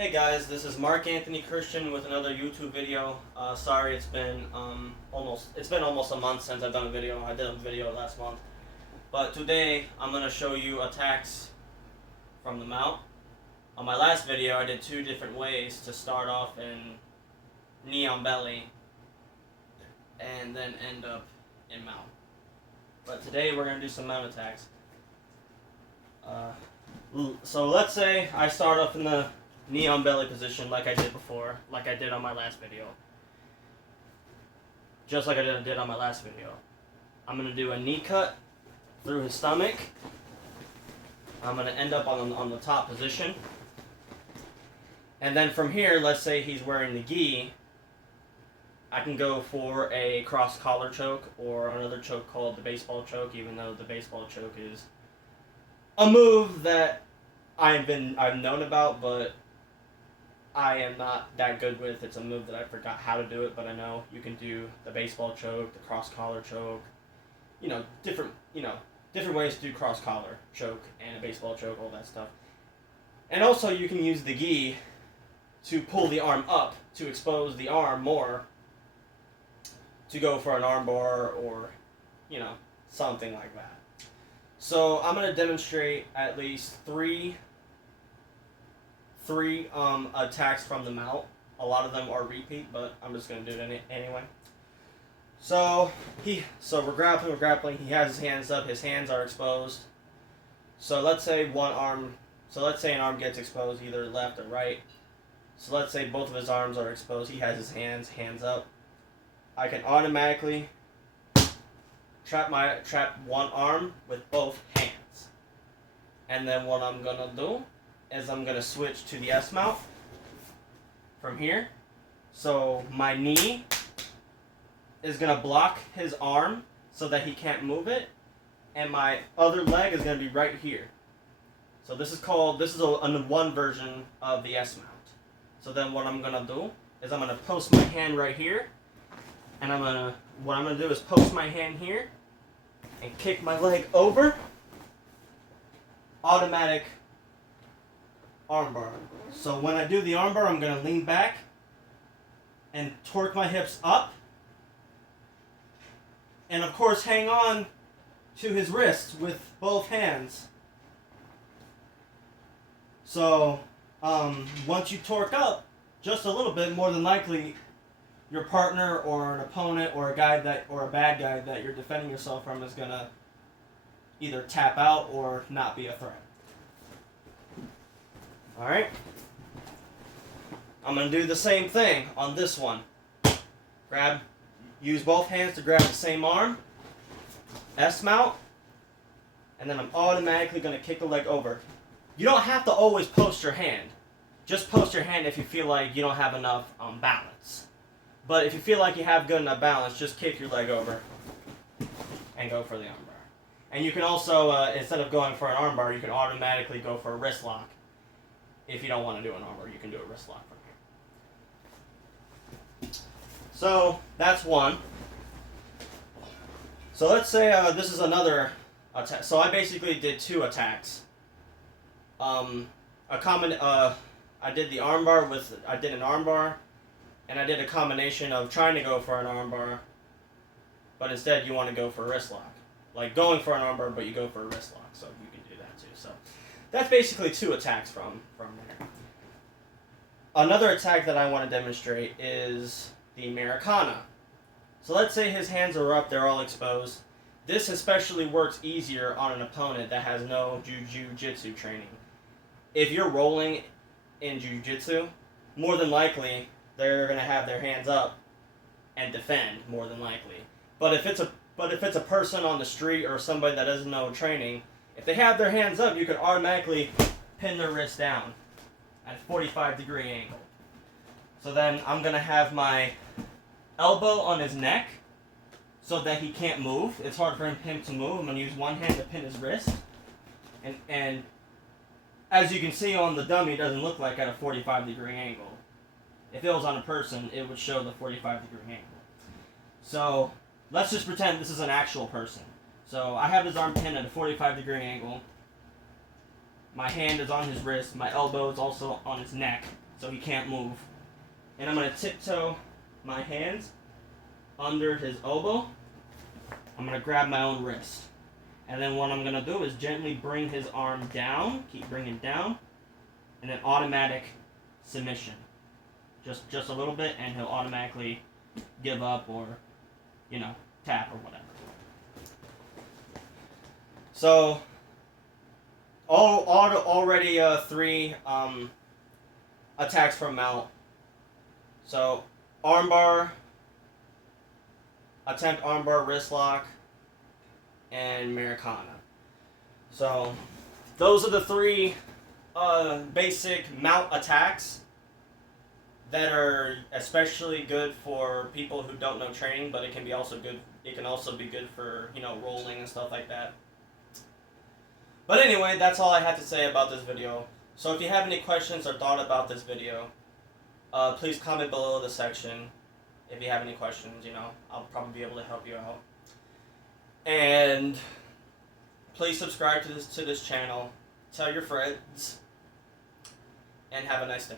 Hey guys, this is Mark Anthony Christian with another YouTube video. Sorry, it's been almost a month since I've done a video. I did a video last month, but today I'm gonna show you attacks from the mount. On my last video, I did two different ways to start off in knee on belly and then end up in mount. But today we're gonna do some mount attacks. So let's say I start off in the knee on belly position like I did before, like I did on my last video. Just like I did on my last video. I'm going to do a knee cut through his stomach. I'm going to end up on the top position. And then from here, let's say he's wearing the gi, I can go for a cross collar choke or another choke called the baseball choke, even though the baseball choke is a move that I've known about, but I am not that good with. It's a move that I forgot how to do it, but I know you can do the baseball choke, the cross collar choke, different ways to do cross collar choke and a baseball choke, all that stuff. And also you can use the gi to pull the arm up to expose the arm more to go for an arm bar or, something like that. So I'm going to demonstrate at least three attacks from the mount. A lot of them are repeat, but I'm just going to do it anyway. So we're grappling. He has his hands up. His hands are exposed. So let's say an arm gets exposed, either left or right. So let's say both of his arms are exposed. He has his hands up. I can automatically trap one arm with both hands. And then what I'm going to do is I'm going to switch to the S mount from here. So my knee is going to block his arm so that he can't move it, and my other leg is going to be right here. So this is one version of the S mount. So then what I'm going to do is I'm going to post my hand right here, and what I'm going to do is post my hand here and kick my leg over. Automatic armbar. So when I do the armbar, I'm going to lean back and torque my hips up. And of course, hang on to his wrists with both hands. So once you torque up just a little bit, more than likely your partner or an opponent or a bad guy that you're defending yourself from is going to either tap out or not be a threat. Alright, I'm going to do the same thing on this one. Use both hands to grab the same arm, S mount, and then I'm automatically going to kick the leg over. You don't have to always post your hand. Just post your hand if you feel like you don't have enough balance. But if you feel like you have good enough balance, just kick your leg over and go for the armbar. And you can also, instead of going for an armbar, you can automatically go for a wrist lock. If you don't want to do an armbar, you can do a wrist lock from here. So that's one. So let's say this is another attack. So I basically did two attacks. I did the armbar I did an armbar, and I did a combination of trying to go for an armbar, but instead you want to go for a wrist lock. Like going for an armbar, but you go for a wrist lock, so you can do that too. So that's basically two attacks from there. Another attack that I want to demonstrate is the Americana. So let's say his hands are up, they're all exposed. This especially works easier on an opponent that has no jiu-jitsu training. If you're rolling in jiu-jitsu, more than likely they're going to have their hands up and defend, more than likely. But if it's a person on the street or somebody that doesn't know training, if they have their hands up, you can automatically pin their wrist down at a 45-degree angle. So then I'm going to have my elbow on his neck so that he can't move. It's hard for him to move. I'm going to use one hand to pin his wrist. And as you can see on the dummy, it doesn't look like at a 45-degree angle. If it was on a person, it would show the 45-degree angle. So let's just pretend this is an actual person. So I have his arm pinned at a 45-degree angle. My hand is on his wrist. My elbow is also on his neck. so he can't move. And I'm going to tiptoe my hands under his elbow. I'm going to grab my own wrist. And then what I'm going to do is gently bring his arm down, keep bringing down, and then automatic submission. Just a little bit, and he'll automatically give up or, tap or whatever. So, already 3 attacks from mount. So, armbar, attempt armbar, wrist lock, and Americana. So, those are the 3 basic mount attacks that are especially good for people who don't know training, but it can also be good for, rolling and stuff like that. But anyway, that's all I had to say about this video. So if you have any questions or thought about this video, please comment below the section. If you have any questions, I'll probably be able to help you out. And please subscribe to this channel. Tell your friends. And have a nice day.